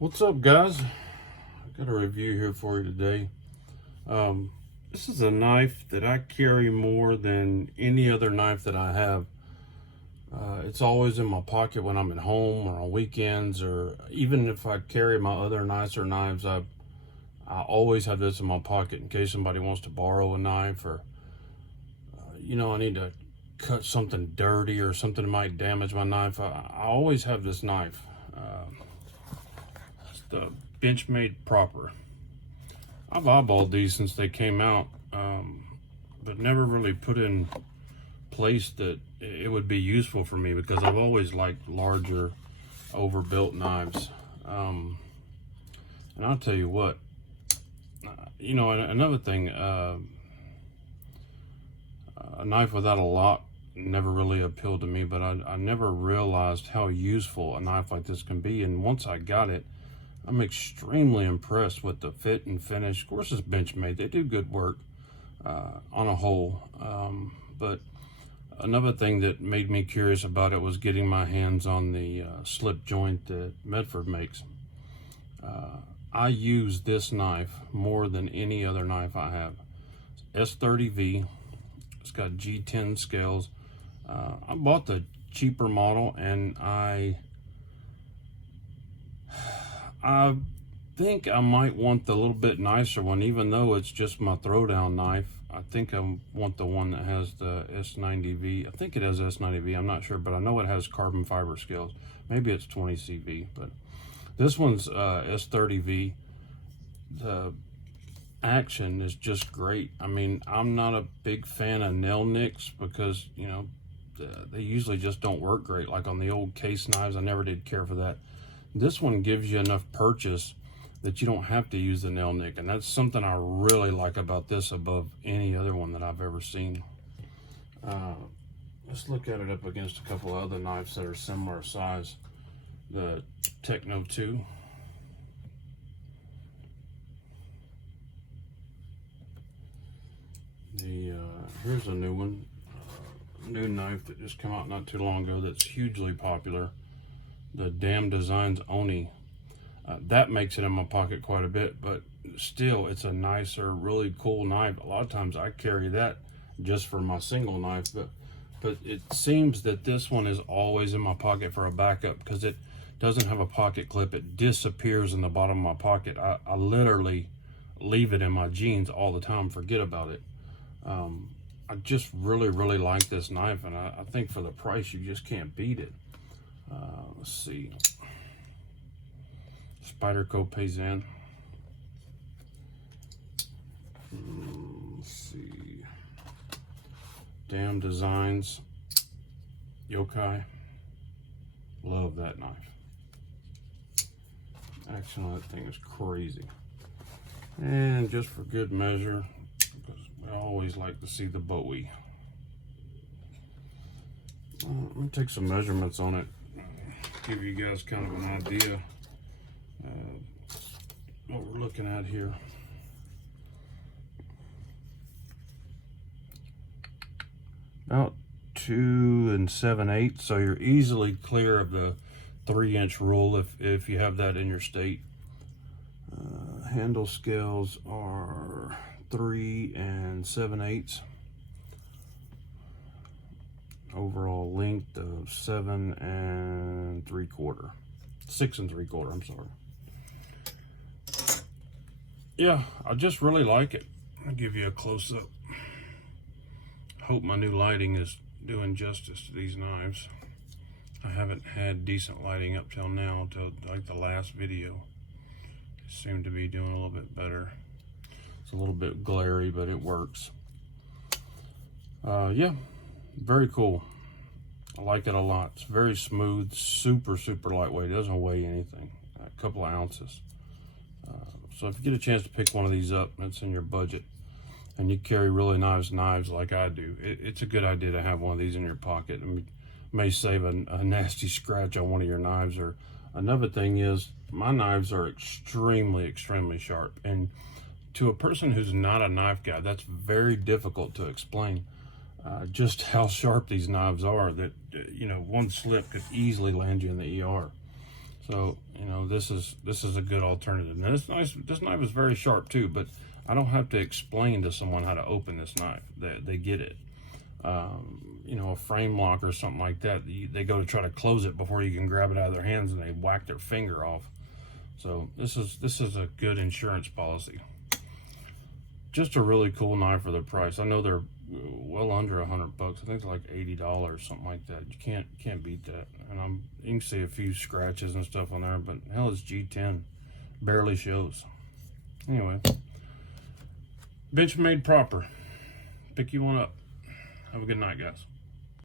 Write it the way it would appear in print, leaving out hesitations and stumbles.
What's up, guys? I got a review here for you today. This is a knife that I carry more than any other knife that I have. It's always in my pocket when I'm at home or on weekends, or even if I carry my other nicer knives, I always have this in my pocket in case somebody wants to borrow a knife, or I need to cut something dirty or something that might damage my knife. I always have this knife. It's the Benchmade Proper. I've eyeballed these since they came out, but never really put in place that it would be useful for me, because I've always liked larger, overbuilt knives. And I'll tell you what, another thing, a knife without a lock never really appealed to me, but I never realized how useful a knife like this can be. And once I got it, I'm extremely impressed with the fit and finish. Of course, it's Benchmade. They do good work on a whole. But another thing that made me curious about it was getting my hands on the slip joint that Medford makes. I use this knife more than any other knife I have. It's S30V. It's got G10 scales. I bought the cheaper model, and I think I might want the little bit nicer one, even though it's just my throwdown knife. I think I want the one that has the S90V. I think it has S90V, I'm not sure, but I know it has carbon fiber scales. Maybe it's 20CV, but this one's S30V. The action is just great. I mean, I'm not a big fan of nail nicks because, they usually just don't work great. Like on the old case knives, I never did care for that. This one gives you enough purchase that you don't have to use the nail nick, and that's something I really like about this above any other one that I've ever seen. Let's look at it up against a couple of other knives that are similar size. The Techno 2. Here's a new one. New knife that just came out not too long ago that's hugely popular. The Damn Designs Oni. That makes it in my pocket quite a bit, but still, it's a nicer, really cool knife. A lot of times I carry that just for my single knife, but it seems that this one is always in my pocket for a backup, because it doesn't have a pocket clip. It disappears in the bottom of my pocket. I literally leave it in my jeans all the time, forget about it. I just really like this knife, and I think for the price, you just can't beat it. Let's see. Spyderco Paysan. Let's see. Damn Designs Yokai. Love that knife. Action on that thing is crazy. And just for good measure, because I always like to see the Bowie. Let me take some measurements on it, give you guys kind of an idea what we're looking at here. About 2 7/8, so you're easily clear of the 3-inch rule if you have that in your state. Handle scales are 3 7/8. Overall length of 7 3/4. 6 3/4, I'm sorry. Yeah, I just really like it. I'll give you a close-up. Hope my new lighting is doing justice to these knives. I haven't had decent lighting up till now, till like the last video. It seemed to be doing a little bit better. It's a little bit glary, but it works. Yeah, very cool. I like it a lot. It's very smooth, super lightweight. It doesn't weigh anything, a couple of ounces. So if you get a chance to pick one of these up, that's in your budget, and you carry really nice knives like I do, it's a good idea to have one of these in your pocket. I mean, may save a nasty scratch on one of your knives. Or another thing is, my knives are extremely sharp, and to a person who's not a knife guy, that's very difficult to explain. Just how sharp these knives are, that one slip could easily land you in the ER. So, you know, this is a good alternative. Now this knife is very sharp too, but I don't have to explain to someone how to open this knife. They get it. You know, a frame lock or something like that, they go to try to close it before you can grab it out of their hands, and they whack their finger off. So this is a good insurance policy. Just a really cool knife for the price. I know they're well under $100 bucks. I think it's like $80, something like that. You can't beat that. And you can see a few scratches and stuff on there, but hell, it's G10, barely shows. Anyway, Benchmade Proper. Pick you one up. Have a good night, guys.